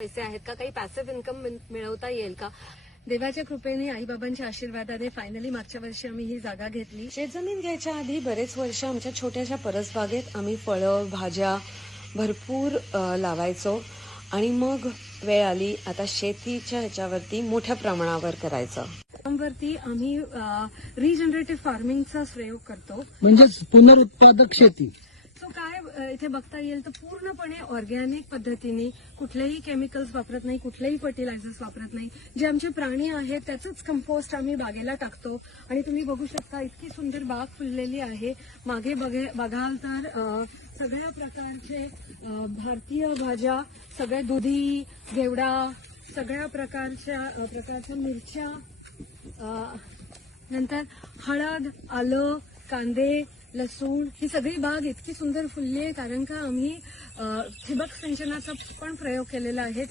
पैसे आहेत का, काही पॅसिव्ह इन्कम मिळवता येईल का? देवाच्या कृपेने आईबाबांच्या आशीर्वादाने फायनली मागच्या वर्षी आम्ही ही जागा घेतली. शेतजमीन घ्यायच्या आधी बरेच वर्ष आमच्या छोट्याशा परसबागेत आम्ही फळं भाज्या भरपूर लावायचो आणि मग वेळ आली आता शेतीच्या ह्याच्यावरती मोठ्या प्रमाणावर करायचं. वरती आम्ही रिजनरेटिव्ह फार्मिंगचा प्रयोग करतो, म्हणजेच पुनरुत्पादक शेती. सो काय इथे बघता येईल तर पूर्णपणे ऑर्गॅनिक पद्धतीने कुठलेही केमिकल्स वापरत नाही, कुठलेही फर्टिलायझर्स वापरत नाही. जे आमचे प्राणी आहेत त्याचंच कंपोस्ट आम्ही बागेला टाकतो आणि तुम्ही बघू शकता इतकी सुंदर बाग फुललेली आहे. मागे बघाल तर सगळ्या प्रकारचे भारतीय भाज्या, सगळ्या दुधी घेवडा, सगळ्या प्रकारच्या मिरच्या, नंतर हळद, आलं, कांदे, लसूण, ही सगळी बाग इतकी सुंदर फुलली आहे कारण का आम्ही ठिबक सिंचनाचा पण प्रयोग केलेला आहे.